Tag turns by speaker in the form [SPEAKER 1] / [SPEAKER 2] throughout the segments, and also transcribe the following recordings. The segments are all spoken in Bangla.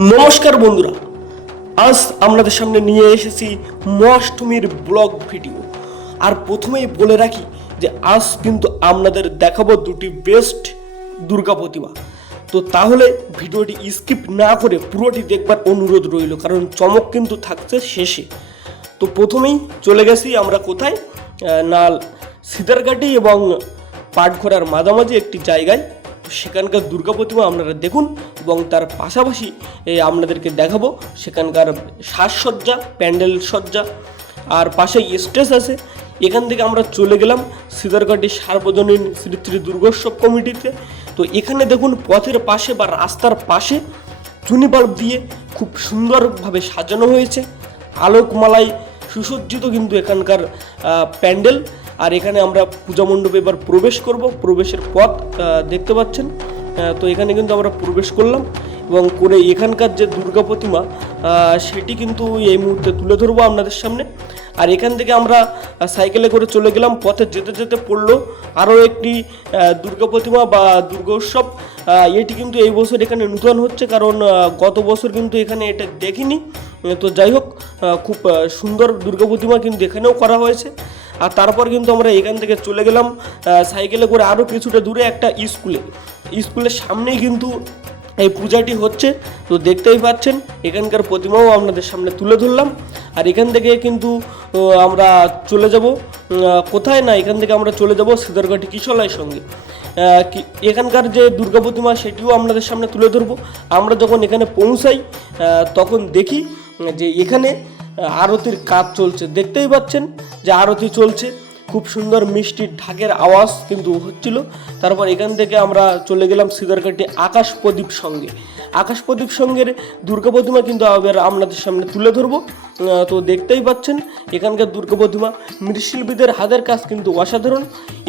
[SPEAKER 1] নমস্কার বন্ধুরা আজ আপনাদের সামনে নিয়ে এসেছি মহাষ্টমীর ব্লগ ভিডিও। আর প্রথমেই বলে রাখি যে আজ কিন্তু আপনাদের দেখাবো দুটি বেস্ট দুর্গা প্রতিমা। তো তাহলে ভিডিওটি স্কিপ না করে পুরোটি দেখবার অনুরোধ রইল কারণ চমক কিন্তু থাকছে শেষে। তো প্রথমেই চলে গেছি আমরা কোথায়? আহ, না সিদারঘাটি এবং পাটঘোড়ার মাঝামাঝি একটি জায়গায়। সেখানকার দুর্গা প্রতিমা আপনারা দেখুন এবং তার পাশাপাশি আপনাদেরকে দেখাবো সেখানকার সাজসজ্জা, প্যান্ডেল সজ্জা। আর পাশে স্টেজ আছে। এখান থেকে আমরা চলে গেলাম সিদারঘাটি সার্বজনীন শ্রী শ্রী দুর্গোৎসব কমিটিতে। তো এখানে দেখুন পথের পাশে বা রাস্তার পাশে চুনি বাল্ব দিয়ে খুব সুন্দরভাবে সাজানো হয়েছে। আলোকমালায় সুসজ্জিত কিন্তু এখানকার প্যান্ডেল। আর এখানে আমরা পূজা মণ্ডপে এবার প্রবেশ করব। প্রবেশের পথ দেখতে পাচ্ছেন? তো এখানে কিন্তু আমরা প্রবেশ করলাম এবং করে এখানকার যে দুর্গা প্রতিমা সেটি কিন্তু এই মুহূর্তে তুলে ধরবো আপনাদের সামনে। আর এখান থেকে আমরা সাইকেলে করে চলে গেলাম। পথে যেতে যেতে পড়ল আরও একটি দুর্গা প্রতিমা বা দুর্গা উৎসব। এটি কিন্তু এই বছর এখানে নূতন হচ্ছে কারণ গত বছর কিন্তু এখানে এটা দেখিনি। তো যাই হোক খুব সুন্দর দুর্গা প্রতিমা কিন্তু এখানেও করা হয়েছে। আর তারপর কিন্তু আমরা এখান থেকে চলে গেলাম সাইকেলে করে আরও কিছুটা দূরে একটা স্কুলে। স্কুলের সামনেই কিন্তু এই পূজাটি হচ্ছে। তো দেখতেই পাচ্ছেন, এখানকার প্রতিমাও আপনাদের সামনে তুলে ধরলাম। আর এখান থেকে কিন্তু আমরা চলে যাব। কোথায় না, এখান থেকে আমরা চলে যাব সিদারঘাটি কিশলয়ের সঙ্গে। এখানকার যে দুর্গা প্রতিমা, সেটিও আপনাদের সামনে তুলে ধরবো। আমরা যখন এখানে পৌঁছাই তখন দেখি যে এখানে আরতির কাজ চলছে। দেখতেই পাচ্ছেন যে আরতি চলছে। খুব সুন্দর মিষ্টি ঢাকের আওয়াজ কিন্তু হচ্ছিল। তারপর এখান থেকে আমরা চলে গেলাম সিদারকাটি আকাশ প্রদীপ সঙ্গে। আকাশ প্রদীপ সঙ্গের দুর্গা প্রতিমা কিন্তু আবার আপনাদের সামনে তুলে ধরবো। তো দেখতেই পাচ্ছেন, এখানকার দুর্গা প্রতিমা মৃৎশিল্পীদের হাতের কাজ কিন্তু অসাধারণ।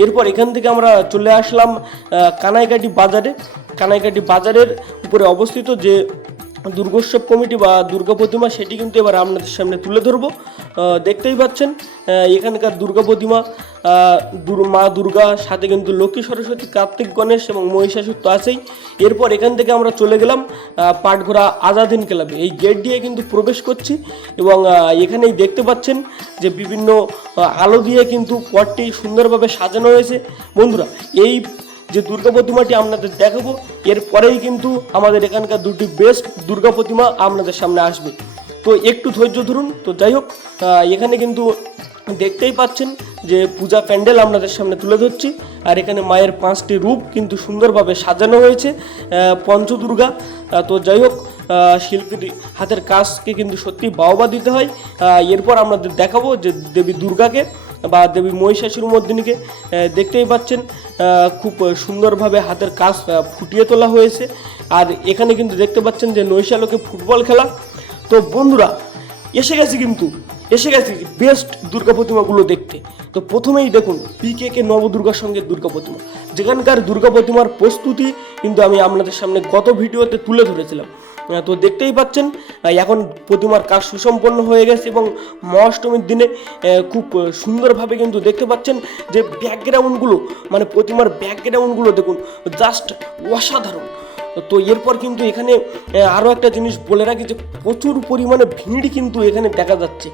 [SPEAKER 1] এরপর এখান থেকে আমরা চলে আসলাম কানাইকাটি বাজারে। কানাইকাটি বাজারের উপরে অবস্থিত যে দুর্গোৎসব কমিটি বা দুর্গা প্রতিমা সেটি কিন্তু এবার আপনাদের সামনে তুলে ধরবো। দেখতেই পাচ্ছেন এখানকার দুর্গা প্রতিমা মা দুর্গা, সাথে কিন্তু লক্ষ্মী সরস্বতী, কার্তিক গণেশ এবং মহিষাসুর তো আছেই। এরপর এখান থেকে আমরা চলে গেলাম পাটঘোড়া আজাদিন ক্লাবে। এই গেট দিয়ে কিন্তু প্রবেশ করছি এবং এখানেই দেখতে পাচ্ছেন যে বিভিন্ন আলো দিয়ে কিন্তু পটটি সুন্দরভাবে সাজানো হয়েছে। বন্ধুরা, এই যে দুর্গা প্রতিমাটি আপনাদের দেখাবো এরপরেই কিন্তু আমাদের এখানকার দুটি বেস্ট দুর্গা প্রতিমা আপনাদের সামনে আসবে। তো একটু ধৈর্য ধরুন, তো যাই হোক এখানে কিন্তু দেখতেই পাচ্ছেন যে পূজা প্যান্ডেল আপনাদের সামনে তুলে ধরছি, আর এখানে মায়ের পাঁচটি রূপ কিন্তু সুন্দরভাবে সাজানো হয়েছে পঞ্চদুর্গা। তো যাই হোক শিল্পীর হাতের কাজকে কিন্তু সত্যি বাহবা দিতে হয়। এরপর আপনাদের দেখাবো যে দেবী দুর্গাকে বা দেবী মহিষাসুর মর্দিনীকে। দেখতেই পাচ্ছেন খুব সুন্দরভাবে হাতের কাজ ফুটিয়ে তোলা হয়েছে। আর এখানে কিন্তু দেখতে পাচ্ছেন যে নৈশালোকে ফুটবল খেলা। তো বন্ধুরা, এসে গেছে কিন্তু, এসে গেছে বেস্ট দুর্গা প্রতিমাগুলো দেখতে। তো প্রথমেই দেখুন পিকে কে নবদুর্গার সঙ্গে দুর্গা প্রতিমা। যেখানকার দুর্গা প্রতিমার প্রস্তুতি কিন্তু আমি আপনাদের সামনে গত ভিডিওতে তুলে ধরেছিলাম। তো দেখতেই পাচ্ছেন এখন প্রতিমার কাজ সুসম্পন্ন হয়ে গেছে এবং মহাষ্টমীর দিনে খুব সুন্দরভাবে কিন্তু দেখতে পাচ্ছেন যে ব্যাকগ্রাউন্ডগুলো মানে প্রতিমার ব্যাকগ্রাউন্ডগুলো দেখুন, জাস্ট অসাধারণ। তো এরপর কিন্তু এখানে আরও একটা জিনিস বলে রাখি যে প্রচুর পরিমাণে ভিড় কিন্তু এখানে দেখা যাচ্ছে।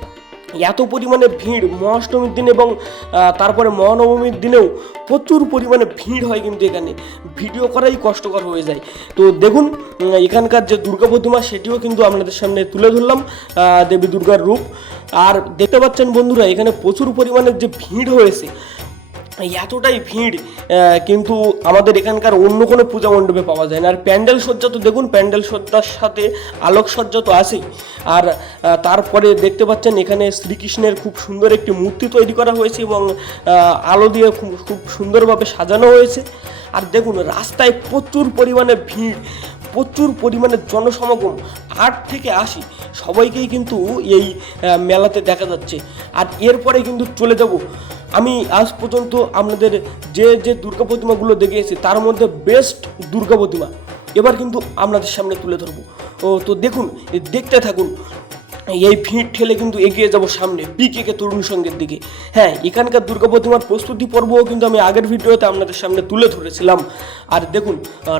[SPEAKER 1] এত পরিমাণে ভিড় মহাষ্টমীর দিন এবং তারপরে মহানবমীর দিনেও প্রচুর পরিমাণে ভিড় হয় কিন্তু এখানে। ভিডিও করাই কষ্টকর হয়ে যায়। তো দেখুন এখানকার যে দুর্গা প্রতিমা, সেটিও কিন্তু আপনাদের সামনে তুলে ধরলাম দেবী দুর্গার রূপ। আর দেখতে পাচ্ছেন বন্ধুরা, এখানে প্রচুর পরিমাণে যে ভিড় হয়েছে এতটাই ভিড় কিন্তু আমাদের এখানকার অন্য কোনো পূজা মণ্ডপে পাওয়া যায় না। আর প্যান্ডেল সজ্জা তো দেখুন, প্যান্ডেল সজ্জার সাথে আলোক সজ্জা তো আছেই। আর তারপরে দেখতে পাচ্ছেন এখানে শ্রীকৃষ্ণের খুব সুন্দর একটি মূর্তি তৈরি করা হয়েছে এবং আলো দিয়ে খুব খুব সুন্দরভাবে সাজানো হয়েছে। আর দেখুন, রাস্তায় প্রচুর পরিমাণে ভিড়, প্রচুর পরিমাণে জনসমাগম, আট থেকে আশি, সবাইকেই কিন্তু এই মেলাতে দেখা যাচ্ছে। আর এরপরে কিন্তু চলে যাব। আমি আজ পর্যন্ত আপনাদের যে যে দুর্গা প্রতিমাগুলো দেখে এসেছি, তার মধ্যে বেস্ট দুর্গা প্রতিমা। এবার কিন্তু আপনাদের সামনে তুলে ধরবো। ও, তো দেখুন, দেখতে থাকুন। এই ভিড় ঠেলে কিন্তু এগিয়ে যাব সামনে পিকেকে তরুণ সঙ্গের দিকে। হ্যাঁ এখানকার দুর্গা প্রতিমার প্রস্তুতি পর্বও কিন্তু আমি আগের ভিডিওতে আপনাদের সামনে তুলে ধরেছিলাম। আর দেখুন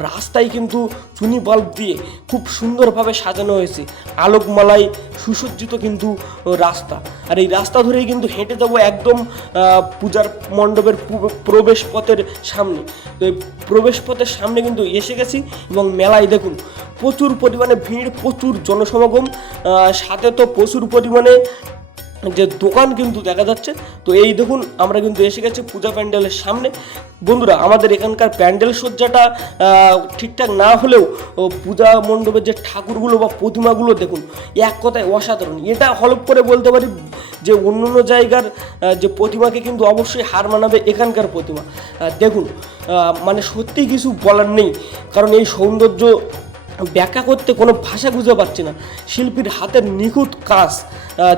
[SPEAKER 1] রাস্তায় কিন্তু চুনি বাল্ব দিয়ে খুব সুন্দরভাবে সাজানো হয়েছে। আলোকমালায় সুসজ্জিত কিন্তু রাস্তা। আর এই রাস্তা ধরেই কিন্তু হেঁটে যাব একদম পূজার মণ্ডপের প্রবেশ পথের সামনে। তো প্রবেশ পথের সামনে কিন্তু এসে গেছি এবং মেলায় দেখুন প্রচুর পরিমাণে ভিড়, প্রচুর জনসমাগম। সাথে তো প্রচুর পরিমাণে যে দোকান কিন্তু দেখা যাচ্ছে। তো এই দেখুন, আমরা কিন্তু এসে গেছি পূজা প্যান্ডেলের সামনে। বন্ধুরা, আমাদের এখানকার প্যান্ডেল সজ্জাটা ঠিকঠাক না হলেও পূজা মণ্ডপের যে ঠাকুরগুলো বা প্রতিমাগুলো দেখুন, এক কথায় অসাধারণ। এটা হলপ করে বলতে পারি যে অন্য অন্য জায়গার যে প্রতিমাকে কিন্তু অবশ্যই হার মানাবে এখানকার প্রতিমা। দেখুন মানে সত্যি কিছু বলার নেই। কারণ এই সৌন্দর্য ব্যাখ্যা করতে কোনো ভাষা খুঁজে পাচ্ছি না। শিল্পীর হাতের নিখুঁত কাজ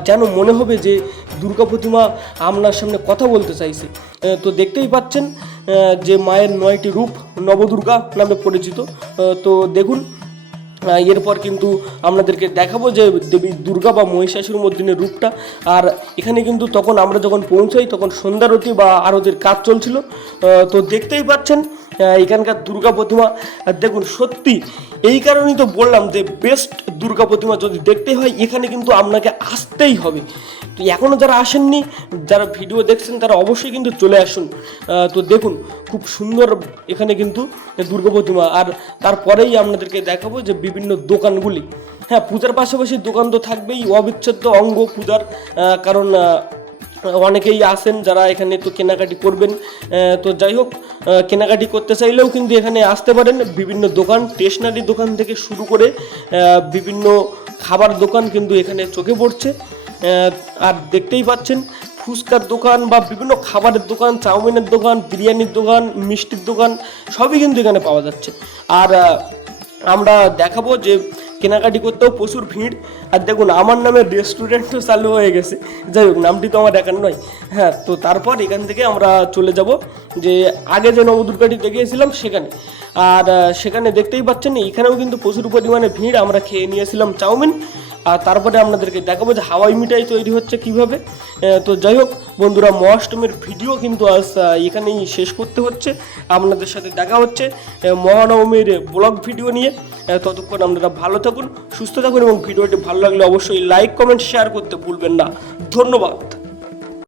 [SPEAKER 1] যেন মনে হবে যে দুর্গা প্রতিমা আপনার সামনে কথা বলতে চাইছে। তো দেখতেই পাচ্ছেন যে মায়ের নয়টি রূপ নবদুর্গা নামে পরিচিত। তো দেখুন এরপর কিন্তু আপনাদেরকে দেখাবো যে দেবী দুর্গা বা মহিষাসুর মর্দিনের রূপটা। আর এখানে কিন্তু তখন আমরা যখন পৌঁছাই, তখন সন্ধ্যারতি বা আরতির কাজ চলছিল। তো দেখতেই পাচ্ছেন এখানকার দুর্গা প্রতিমা দেখুন, সত্যি, এই কারণেই তো বললাম যে বেস্ট দুর্গা প্রতিমা যদি দেখতে হয়, এখানে কিন্তু আপনাকে আসতেই হবে। তো এখনও যারা আসেননি, যারা ভিডিও দেখছেন, তারা অবশ্যই কিন্তু চলে আসুন। তো দেখুন, খুব সুন্দর এখানে কিন্তু দুর্গা প্রতিমা। আর তারপরেই আপনাদেরকে দেখাবো যে বিভিন্ন দোকানগুলি। হ্যাঁ পূজার পাশাপাশি দোকান তো থাকবেই, অবিচ্ছেদ্য অঙ্গ পূজার কারণ অনেকেই আসেন যারা এখানে তো কেনাকাটি করবেন। তো যাই হোক কেনাকাটি করতে চাইলেও কিন্তু এখানে আসতে পারেন। বিভিন্ন দোকান স্টেশনারি দোকান থেকে শুরু করে বিভিন্ন খাবার দোকান কিন্তু এখানে চোখে পড়ছে। আর দেখতেই পাচ্ছেন, ফুচকার দোকান বা বিভিন্ন খাবারের দোকান, চাউমিনের দোকান, বিরিয়ানির দোকান, মিষ্টির দোকান, সবই কিন্তু এখানে পাওয়া যাচ্ছে। আর আমরা দেখাবো যে কেনাকাটি করতেও প্রচুর ভিড়। আর দেখুন, আমার নামে রেস্টুরেন্টও চালু হয়ে গেছে। যাই হোক, নামটি তো আমার একার নয়। হ্যাঁ তো তারপর এখান থেকে আমরা চলে যাব যে আগে যে নবদুর্গাটি দেখিয়েছিলাম সেখানে। আর সেখানে দেখতেই পাচ্ছেন, এখানেও কিন্তু প্রচুর পরিমাণে ভিড়। আমরা খেয়ে নিয়েছিলাম চাউমিন। আর তারপরে আপনাদেরকে দেখাবো যে হাওয়াই মিঠাই তৈরি হচ্ছে কীভাবে। তো যাই হোক, বন্ধুরা, মহাষ্টমীর ভিডিও কিন্তু আজ এখানেই শেষ করতে হচ্ছে। আপনাদের সাথে দেখা হচ্ছে মহানবমীর ব্লগ ভিডিও নিয়ে। ততক্ষণ আপনারা ভালো থাকুন, সুস্থ থাকুন এবং ভিডিওটি ভালো লাগলে অবশ্যই লাইক কমেন্ট শেয়ার করতে ভুলবেন না। ধন্যবাদ।